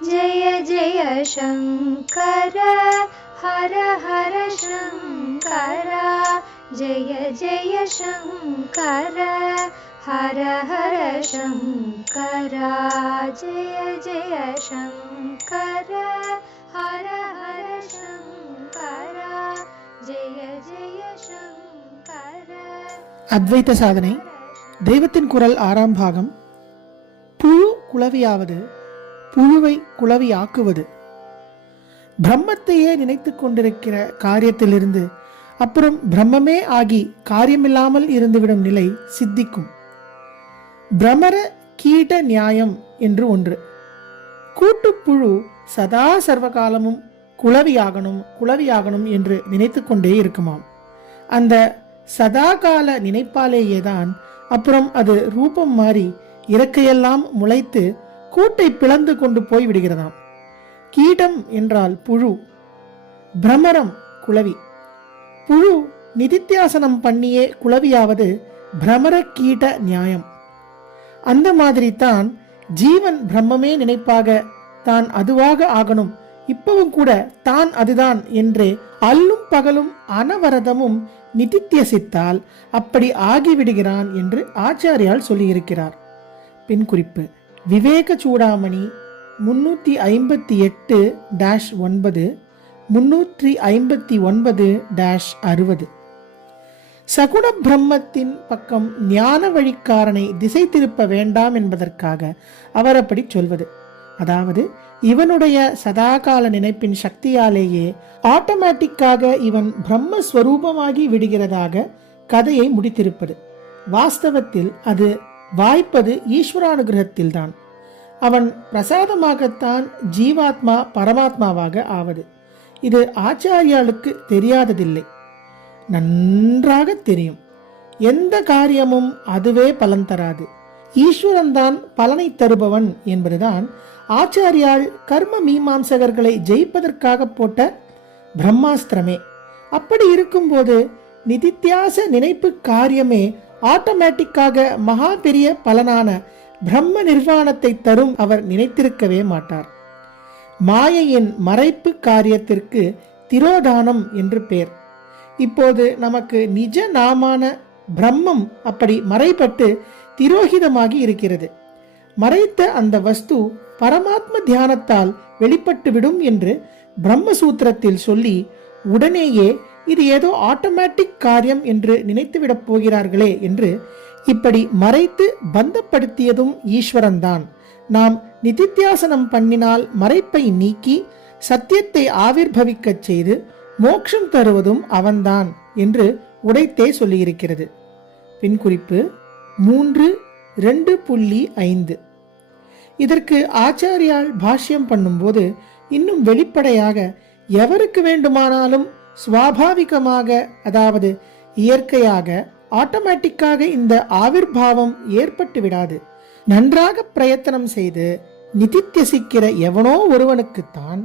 जय जय शङ्कर हर हर शङ्कर जय जय शङ्कर हर हर शङ्कर जय जय शङ्कर हर हर शङ्कर जय जय शङ्कर. அத்வைத சாதனை தெய்வத்தின் குரல் 6ஆம் பாகம். புழு குளவியாவது புழுவை குளவியாக்குவது. பிரம்மத்தையே நினைத்து கொண்டிருக்கிற காரியத்திலிருந்து அப்புறம் பிரம்மமே ஆகி காரியமில்லாமல் இருந்துவிடும் நிலை சித்திக்கும். பிரமர கீட நியாயம் என்று ஒன்று. கூட்டுப்புழு சதா சர்வகாலமும் குளவியாகணும் என்று நினைத்து கொண்டே இருக்குமாம். அந்த சதாகால நினைப்பாலேயேதான் அப்புறம் அது ரூபம் மாறி இறக்கையெல்லாம் முளைத்து கூட்டை பிளந்து கொண்டு போய் விடுகிறதாம். கீடம் என்றால் புழு, பிரமரம் குளவி. புழு நிதித்தியாசனம் பண்ணியே குளவியாவது பிரமர கீட நியாயம். அந்த மாதிரி தான் ஜீவன் பிரம்மமே நினைப்பாக தான் அதுவாக ஆகணும், இப்பவும் கூட தான் அதுதான் என்று அல்லும் பகலும் அனவரதமும் நிதித்தியசித்தால் அப்படி ஆகிவிடுகிறான் என்று ஆச்சாரியால் சொல்லியிருக்கிறார். பின் குறிப்பு: விவேக சூடாமணி 358-9, 359-60. சகுண பிரம்மத்தின் பக்கம் ஞான வழிக்காரனை திசை திருப்ப வேண்டாம் என்பதற்காக அவர் அப்படி சொல்வது. அதாவது இவனுடைய சதாகால நினைப்பின் சக்தியாலேயே ஆட்டோமேட்டிக்காக இவன் பிரம்மஸ்வரூபமாகி விடுகிறதாக கதையை முடித்திருப்பது. வாஸ்தவத்தில் அது வாய்ப்பது ஈஸ்வரானுகிரகத்தில் தான். அவன் பிரசாதமாகத்தான் ஜீவாத்மா பரமாத்மாவாக ஆவது. இது ஆச்சாரியாளுக்கு தெரியாததில்லை, நன்றாக தெரியும். எந்த காரியமும் அதுவே பலன் தராது, ஈஸ்வரன் தான் பலனை தருபவன் என்பதுதான் ஆச்சாரியால் கர்ம மீமாம்சகர்களை ஜெயிப்பதற்காக போட்ட பிரம்மாஸ்திரமே. அப்படி இருக்கும்போது நிதித்தியாச நினைப்பு காரியமே ஆட்டோமேட்டிக்காக மகா பெரிய பலனான பிரம்ம நிர்வாணத்தை தரும் அவர் நினைத்திருக்கவே மாட்டார். மாயையின் மறைப்பு காரியத்திற்கு திரோதானம் என்று பெயர். இப்போது நமக்கு நிஜ நாமான பிரம்மம் அப்படி மறைப்பட்டு திரோகிதமாகி இருக்கிறது. மறைத்த அந்த வஸ்து பரமாத்ம தியானத்தால் வெளிப்பட்டுவிடும் என்று பிரம்மசூத்திரத்தில் சொல்லி உடனேயே இது ஏதோ ஆட்டோமேட்டிக் காரியம் என்று நினைத்துவிடப் போகிறார்களே என்று இப்படி மறைத்து பந்தப்படுத்தியதும் ஈஸ்வரன்தான். நாம் நிதித்தியாசனம் பண்ணினால் மறைப்பை நீக்கி சத்தியத்தை ஆவிர்பவிக்கச் செய்து மோட்சம் தருவதும் அவன்தான் என்று உடைத்தே சொல்லியிருக்கிறது. பின் குறிப்பு 3.2.5. இதற்கு ஆச்சாரியால் பாஷ்யம் பண்ணும்போது இன்னும் வெளிப்படையாக எவருக்கு வேண்டுமானாலும் சுவாபாவிகமாக, அதாவது இயற்கையாக ஆட்டோமேட்டிக்காக இந்த ஆவிர்பாவம் ஏற்பட்டு விடாது. நன்றாக பிரயத்தனம் செய்து நிதித்தியசிக்கிற எவனோ ஒருவனுக்குத்தான்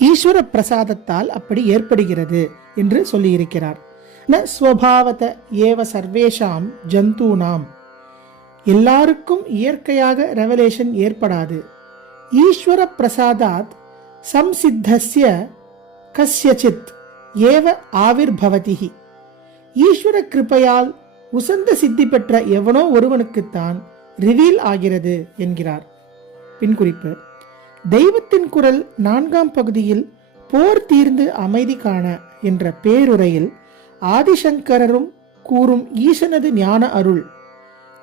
ஈஸ்வர பிரசாதத்தால் அப்படி ஏற்படுகிறது என்று சொல்லியிருக்கிறார். ந ஸ்வபாவத ஏவ சர்வேஷாம் ஜந்தூனாம். எல்லாருக்கும் இயற்கையாக ரெவலேஷன் ஏற்படாது. ஈஸ்வர பிரசாதாத் சம்சித்தஸ்ய கஸ்யசித் ஏவ ஆவிர்பவதிஹி. ஈஸ்வர கிருபையால் உசந்த சித்தி பெற்ற எவனோ ஒருவனுக்குத்தான் ரிவீல் ஆகிறது என்கிறார். பின் குறிப்பு: தெய்வத்தின் குரல் 4ஆம் பகுதியில் போர் தீர்ந்து அமைதி காண என்ற பேருரையில் ஆதிசங்கரரும் கூறும் ஈசனது ஞான அருள்,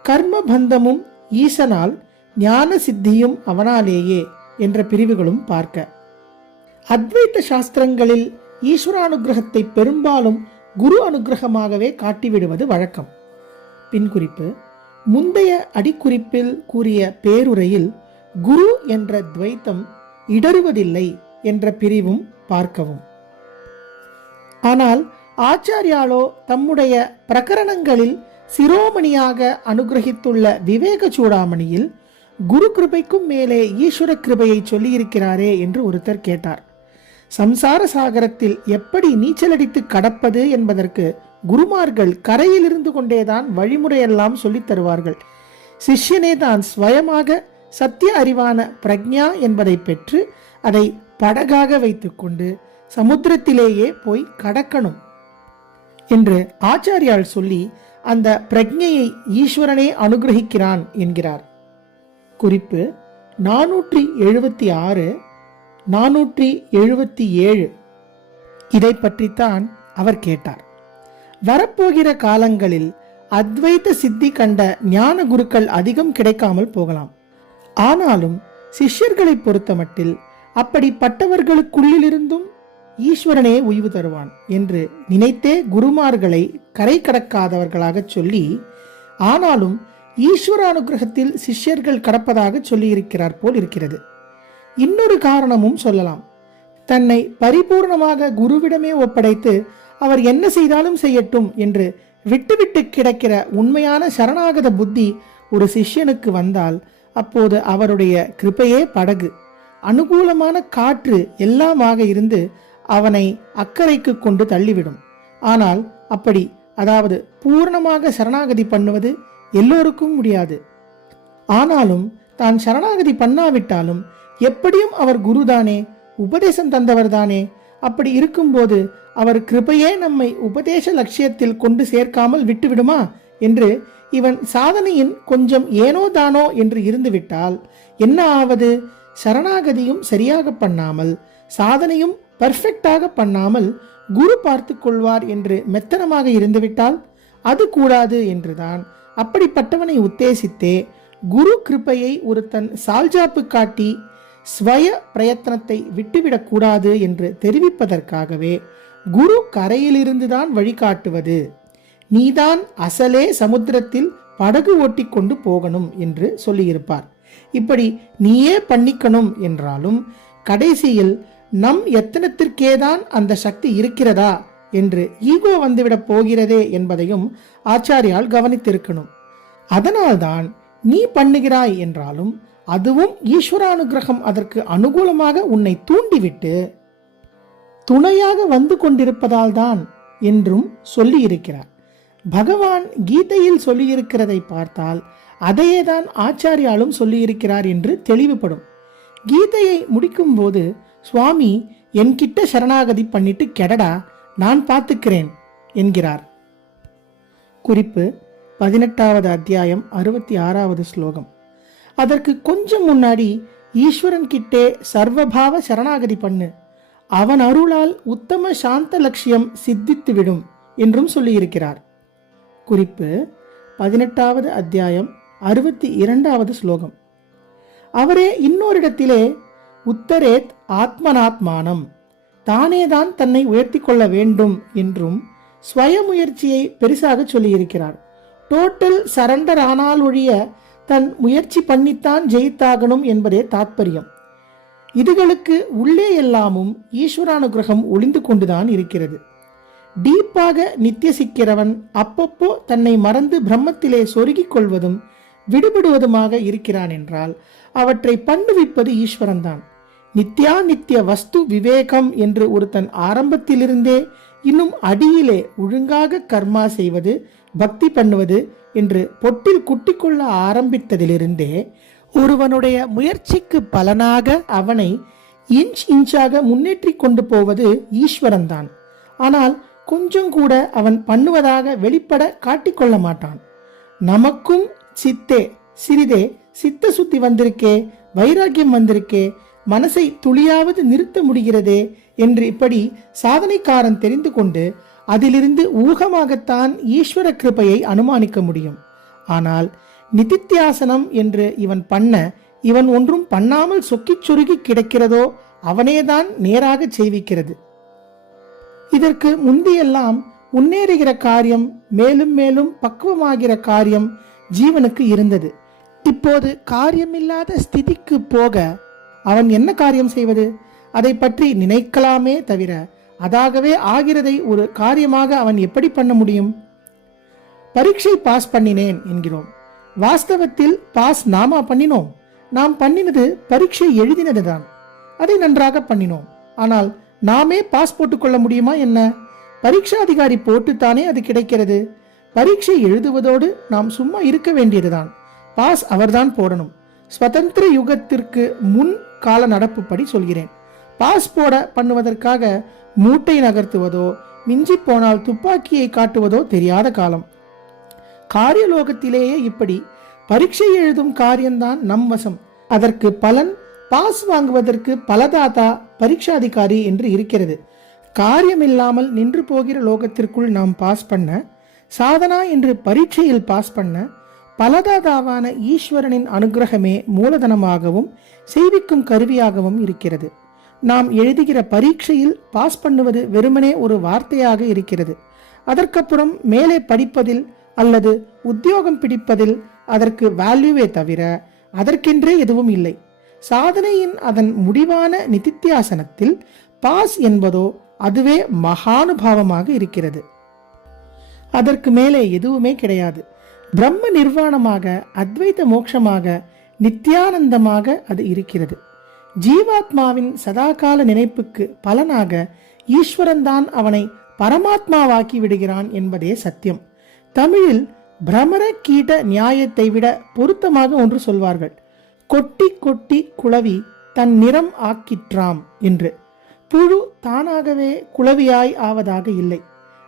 கர்ம பந்தமும் ஈசனால், ஞான சித்தியும் அவனாலேயே என்ற பிரிவுகளும் பார்க்க. அத்வைத சாஸ்திரங்களில் ஈஸ்வரானுகிரகத்தை பெரும்பாலும் குரு அனுகிரகமாகவே காட்டிவிடுவது வழக்கம். பின் குறிப்பு: முந்தைய அடிக்குறிப்பில் கூறிய பேருரையில் குரு என்ற துவைத்தம் இடறுவதில்லை என்ற பிரிவும் பார்க்கவும். ஆனால் ஆச்சாரியாலோ தம்முடைய பிரகரணங்களில் சிரோமணியாக அனுகிரகித்துள்ள விவேக சூடாமணியில் குரு கிருபைக்கும் மேலே ஈஸ்வர கிருபையை சொல்லியிருக்கிறாரே என்று ஒருத்தர் கேட்டார். சம்சார சாகரத்தில் எப்படி நீச்சலடித்து கடப்பது என்பதற்கு குருமார்கள் கரையில் இருந்து கொண்டேதான் வழிமுறையெல்லாம் சொல்லித் தருவார்கள். சிஷ்யனே தான் ஸ்வயமாக சத்திய அறிவான பிரக்ஞா என்பதை பெற்று அதை படகாக வைத்துக்கொண்டு சமுத்திரத்திலேயே போய் கடக்கணும் என்று ஆச்சாரியால் சொல்லி அந்த பிரக்ஞையை ஈஸ்வரனே அனுகிரகிக்கிறான் என்கிறார். குறிப்பு 476 477. இதை பற்றித்தான் அவர் கேட்டார். வரப்போகிற காலங்களில் அத்வைத சித்தி கண்ட ஞான குருக்கள் அதிகம் கிடைக்காமல் போகலாம். ஆனாலும் சிஷ்யர்களை பொறுத்தமட்டில் அப்படிப்பட்டவர்களுக்குள்ளிலிருந்தும் ஈஸ்வரனே உய்வு தருவான் என்று நினைத்தே குருமார்களை கரை கடக்காதவர்களாக சொல்லி, ஆனாலும் ஈஸ்வர அனுகிரகத்தில் சிஷ்யர்கள் கடப்பதாக சொல்லியிருக்கிறார் போல் இருக்கிறது. இன்னொரு காரணமும் சொல்லலாம். தன்னை பரிபூர்ணமாக குருவிடமே ஒப்படைத்து அவர் என்ன செய்தாலும் செய்யட்டும் என்று விட்டுவிட்டு கிடக்கிற உண்மையான சரணாகத புத்தி ஒரு சிஷ்யனுக்கு வந்தால் அப்போது அவருடைய கிருபையே படகு, அனுகூலமான காற்று எல்லாமாக இருந்து அவனை அக்கறைக்கு கொண்டு தள்ளிவிடும். ஆனால் அப்படி, அதாவது பூர்ணமாக சரணாகதி பண்ணுவது எல்லோருக்கும் முடியாது. ஆனாலும் தான் சரணாகதி பண்ணாவிட்டாலும் எப்படியும் அவர் குருதானே, உபதேசம் தந்தவர் தானே. அப்படி இருக்கும்போது அவர் கிருபையே நம்மை உபதேச லட்சியத்தில் கொண்டு சேர்க்காமல் விட்டுவிடுமா என்று இவன் சாதனையின் கொஞ்சம் ஏனோ தானோ என்று இருந்துவிட்டால் என்ன ஆவது? சரணாகதியும் சரியாக பண்ணாமல் சாதனையும் பர்ஃபெக்டாக பண்ணாமல் குரு பார்த்து கொள்வார் என்று மெத்தனமாக இருந்துவிட்டால் அது கூடாது என்றுதான் அப்படிப்பட்டவனை உத்தேசித்தே குரு கிருபையை ஒருத்தன் சால்ஜாப்பு காட்டி ஸ்வய பிரயத்தனத்தை விட்டுவிடக் கூடாது என்று தெரிவிப்பதற்காகவே குரு கரையிலிருந்துதான் வழிகாட்டுவது, நீதான் அசலே சமுத்திரத்தில் படகு ஓட்டி கொண்டு போகணும் என்று சொல்லியிருப்பார். இப்படி நீயே பண்ணிக்கணும் என்றாலும் கடைசியில் நம் எத்தனத்திற்கேதான் அந்த சக்தி இருக்கிறதா என்று ஈகோ வந்துவிடப் போகிறதே என்பதையும் ஆச்சாரியால் கவனித்திருக்கணும். அதனால்தான் நீ பண்ணுகிறாய் என்றாலும் அதுவும் ஈஸ்வரானுகிரகம் அதற்கு அனுகூலமாக உன்னை தூண்டிவிட்டு துணையாக வந்து கொண்டிருப்பதால் தான் என்றும் சொல்லி இருக்கிறார். பகவான் கீதையில் சொல்லியிருக்கிறதை பார்த்தால் அதையேதான் ஆச்சாரியாலும் சொல்லியிருக்கிறார் என்று தெளிவுபடும். கீதையை முடிக்கும் போது சுவாமி என்கிட்ட சரணாகதி பண்ணிட்டு கெடடா, நான் பார்த்துக்கிறேன் என்கிறார். குறிப்பு 18வது அத்தியாயம் 66வது ஸ்லோகம். அதற்கு கொஞ்சம் முன்னாடி ஈஸ்வரன் கிட்டே சர்வபாவ சரணாகதி பண்ணு, அவன் அருளால் உத்தம சாந்த லட்சியம் சித்தித்துவிடும் என்றும் சொல்லியிருக்கிறார். குறிப்பு 18வது அத்தியாயம் 62வது ஸ்லோகம். அவரே இன்னொரிடத்திலே உத்தரேத் ஆத்மனாத்மானம், தானேதான் தன்னை உயர்த்தி கொள்ள வேண்டும் என்றும் ஸ்வய முயற்சியை பெருசாக சொல்லியிருக்கிறார். டோட்டல் சரண்டர் ஆனால் ஒழிய தன் முயற்சி பண்ணித்தான் ஜெயித்தாகணும் என்பதே தாத்பரியம். இதுகளுக்கு உள்ளே எல்லாமும் ஈஸ்வரானுகிரகம் ஒளிந்து கொண்டுதான் இருக்கிறது. டீப்பாக நித்திய சிக்கிறவன் அப்பப்போ தன்னை மறந்து பிரம்மத்திலே சொருகிக் கொள்வதும் விடுபடுவதுமாக இருக்கிறான் என்றால் அவற்றை பண்ணுவிப்பது ஈஸ்வரன்தான். நித்யா நித்திய வஸ்து விவேகம் என்று ஒருத்தன் ஆரம்பத்திலிருந்தே இன்னும் அடியிலே ஒழுங்காக கர்மா செய்வது, பக்தி பண்ணுவது என்று பொட்டில் குட்டிக்கொள்ள ஆரம்பித்ததிலிருந்தே ஒருவனுடைய முயற்சிக்கு பலனாக அவனை இன்ச்சாக முன்னேற்றி கொண்டு போவது ஈஸ்வரன் தான். ஆனால் கொஞ்சம் கூட அவன் பண்ணுவதாக வெளிப்பட காட்டிக்கொள்ள மாட்டான். நமக்கும் சித்தே சிறிதே சித்த சுத்தி வந்திருக்கே, வைராக்கியம் வந்திருக்கே, மனசை துளியாவது நிறுத்த முடிகிறதே என்று இப்படி சாதனைக்காரன் தெரிந்து கொண்டு அதிலிருந்து ஊகமாகத்தான் ஈஸ்வர கிருபையை அனுமானிக்க முடியும். ஆனால் நிதித்தியாசனம் என்று இவன் பண்ண இவன் ஒன்றும் பண்ணாமல் சொக்கிச் சொருகி கிடக்கிறதோ அவனேதான் நேராக செய்விக்கிறது. இதற்கு முந்தியெல்லாம் முன்னேறுகிற காரியம், மேலும் மேலும் பக்குவமாகிற காரியம் ஜீவனுக்கு இருந்தது. இப்போது காரியமில்லாத ஸ்திதிக்கு போக அவன் என்ன காரியம் செய்வது? அதை பற்றி நினைக்கலாமே தவிர அதாகவே ஆகிறதை ஒரு காரியமாக அவன் எப்படி பண்ண முடியும்? பரீட்சை பாஸ் பண்ணினேன் என்கிறோம். வாஸ்தவத்தில் பாஸ் நாமா பண்ணினோம்? நாம் பண்ணினது பரீட்சை எழுதினதுதான். அதை நன்றாக பண்ணினோம். ஆனால் நாமே பாஸ் போட்டுக்கொள்ள முடியுமா என்ன? பரீட்சா அதிகாரி போட்டுத்தானே அது கிடைக்கிறது. பரீட்சை எழுதுவதோடு நாம் சும்மா இருக்க வேண்டியதுதான். பாஸ் அவர்தான் போடணும். சுதந்திர யுகத்திற்கு முன் கால நடப்புப்படி சொல்கிறேன். பாஸ் போட பண்ணுவதற்காக மூட்டை நகர்த்துவதோ மிஞ்சி போனால் துப்பாக்கியை காட்டுவதோ தெரியாத காலம். காரியலோகத்திலேயே இப்படி பரீட்சை எழுதும் காரியம்தான் நம் வசம். அதற்கு பலன் பாஸ் வாங்குவதற்கு பலதாதா பரீட்சாதிகாரி என்று இருக்கிறது. காரியமில்லாமல் நின்று போகிற லோகத்திற்குள் நாம் பாஸ் பண்ண, சாதனா என்று பரீட்சையில் பாஸ் பண்ண, பலதாதாவான ஈஸ்வரனின் அனுகிரகமே மூலதனமாகவும் செய்விக்கும் கருவியாகவும் இருக்கிறது. நாம் எழுதுகிற பரீட்சையில் பாஸ் பண்ணுவது வெறுமனே ஒரு வார்த்தையாக இருக்கிறது. அதற்கப்புறம் மேலே படிப்பதில் அல்லது உத்தியோகம் பிடிப்பதில் அதற்கு வேல்யூவே தவிர அதற்கென்றே எதுவும் இல்லை. சாதனையின் அதன் முடிவான நிதித்தியாசனத்தில் பாஸ் என்பதோ அதுவே மகானுபாவமாக இருக்கிறது. அதற்கு மேலே எதுவுமே கிடையாது. பிரம்ம நிர்வாணமாக, அத்வைத மோட்சமாக, நித்யானந்தமாக அது இருக்கிறது. ஜீவாத்மாவின் சதாகால நினைப்புக்கு பலனாக ஈஸ்வரன்தான் அவனை பரமாத்மாவாக்கி விடுகிறான் என்பதே சத்தியம். தமிழில் பிரமர கீட நியாயத்தை விட பொருத்தமாக ஒன்று சொல்வார்கள். கொட்டி கொட்டி குளவி தன் நிறம் ஆக்கிற்றாம் என்று. புழு தானாகவே குளவியாய் ஆவதாக இல்லை.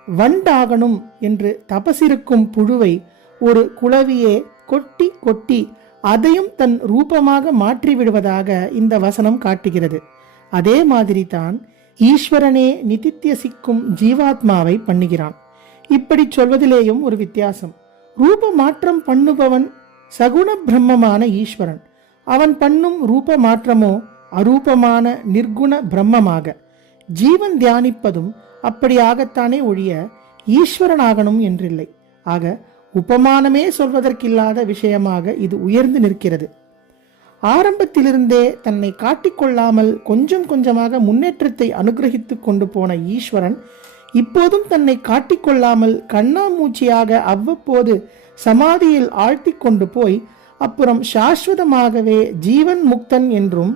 வண்டாகணும் என்று தபசிருக்கும் புழுவை ஒரு குளவியே கொட்டி கொட்டி அதையும் தன் ரூபமாக மாற்றிவிடுவதாக இந்த வசனம் காட்டுகிறது. அதே மாதிரி தான் ஈஸ்வரனே நிதித்தியசிக்கும் ஜீவாத்மாவை பண்ணுகிறான். இப்படி சொல்வதிலேயும் ஒரு வித்தியாசம். ரூப மாற்றம் பண்ணுபவன் சகுண பிரம்மமான ஈஸ்வரன். அவன் பண்ணும் ரூப மாற்றமோ அரூபமான நிர்குண பிரம்மமாக. ஜீவன் தியானிப்பதும் அப்படியாகத்தானே ஒழிய ஈஸ்வரனாகணும் என்றில்லை. ஆக உபமானமே சொல்வதற்கில்லாத விஷயமாக இது உயர்ந்து நிற்கிறது. ஆரம்பத்திலிருந்தே தன்னை காட்டிக்கொள்ளாமல் கொஞ்சம் கொஞ்சமாக முன்னேற்றத்தை அனுகிரகித்து கொண்டு போன ஈஸ்வரன் இப்போதும் தன்னை காட்டிக்கொள்ளாமல் கண்ணாமூச்சியாக அவ்வப்போது சமாதியில் ஆழ்த்தி கொண்டு போய் அப்புறம் சாஸ்வதமாகவே ஜீவன் முக்தன் என்றும்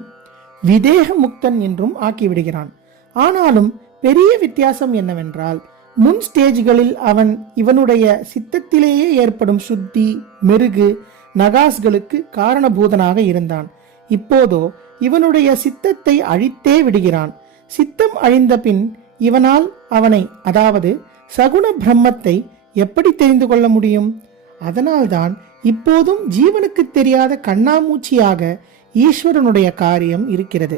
விதேக முக்தன் என்றும் ஆக்கிவிடுகிறான். ஆனாலும் பெரிய வித்தியாசம் என்னவென்றால், முன் ஸ்டேஜ்களில் அவன் இவனுடைய சித்தத்திலேயே ஏற்படும் சுத்தி, மெருகு, நகாஸ்களுக்கு காரணபூதனாக இருந்தான். இப்போதோ இவனுடைய சித்தத்தை அழித்தே விடுகிறான். சித்தம் அழிந்த பின் இவனால் அவனை, அதாவது சகுண பிரம்மத்தை எப்படி தெரிந்து கொள்ள முடியும்? அதனால்தான் இப்போதும் ஜீவனுக்கு தெரியாத கண்ணாமூச்சியாக ஈஸ்வரனுடைய காரியம் இருக்கிறது.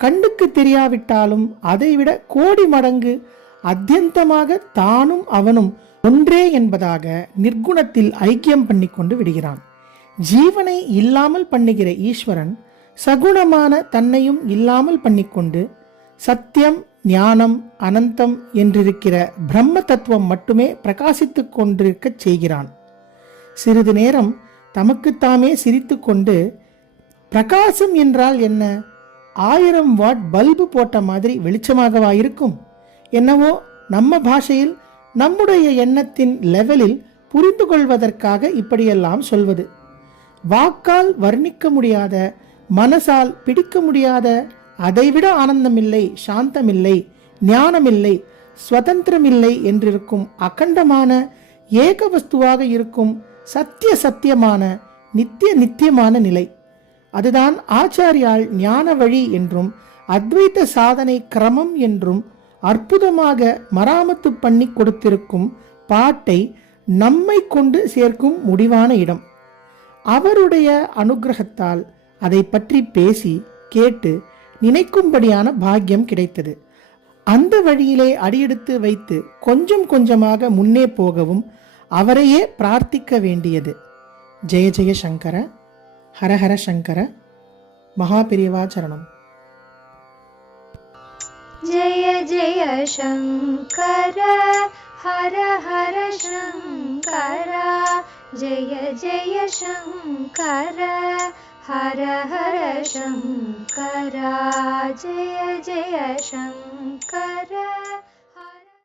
கண்ணுக்கு தெரியாவிட்டாலும் அதைவிட கோடி மடங்கு அத்தியந்தமாக தானும் அவனும் ஒன்றே என்பதாக நிர்குணத்தில் ஐக்கியம் பண்ணி கொண்டு விடுகிறான். ஜீவனை இல்லாமல் பண்ணுகிற ஈஸ்வரன் சகுணமான தன்னையும் இல்லாமல் பண்ணிக்கொண்டு சத்தியம், ஞானம், அனந்தம் என்றிருக்கிற பிரம்ம தத்துவம் மட்டுமே பிரகாசித்துக் கொண்டிருக்க செய்கிறான். சிறிது நேரம் தமக்குத்தாமே சிரித்து கொண்டு, பிரகாசம் என்றால் என்ன? 1000 வாட் பல்பு போட்ட மாதிரி வெளிச்சமாகவா இருக்கும்? என்னவோ நம்ம பாஷையில் நம்முடைய எண்ணத்தின் லெவலில் புரிந்து கொள்வதற்காக இப்படியெல்லாம் சொல்வது. வாக்கால் வர்ணிக்க முடியாத, மனசால் பிடிக்க முடியாத, அதைவிட ஆனந்தமில்லை, சாந்தமில்லை, ஞானமில்லை, சுதந்திரமில்லை என்றிருக்கும் அகண்டமான ஏக வஸ்துவாக இருக்கும் சத்திய சத்தியமான நித்திய நித்தியமான நிலை. அதுதான் ஆச்சாரியால் ஞான வழி என்றும் அத்வைத சாதனை கிரமம் என்றும் அற்புதமாக மராமத்து பண்ணி கொடுத்திருக்கும் பாட்டை நம்மை கொண்டு சேர்க்கும் முடிவான இடம். அவருடைய அனுகிரகத்தால் அதை பற்றி பேசி கேட்டு நினைக்கும்படியான பாக்கியம் கிடைத்தது. அந்த வழியிலே அடியெடுத்து வைத்து கொஞ்சம் கொஞ்சமாக முன்னே போகவும் அவரையே பிரார்த்திக்க வேண்டியது. ஜெய ஜெய சங்கர, ஹரஹர சங்கர, மகாபிரிவா சரணம். जय जय शंकर, हर हर शंकर, जय जय शंकर, हर हर शंकर, जय जय शंकर.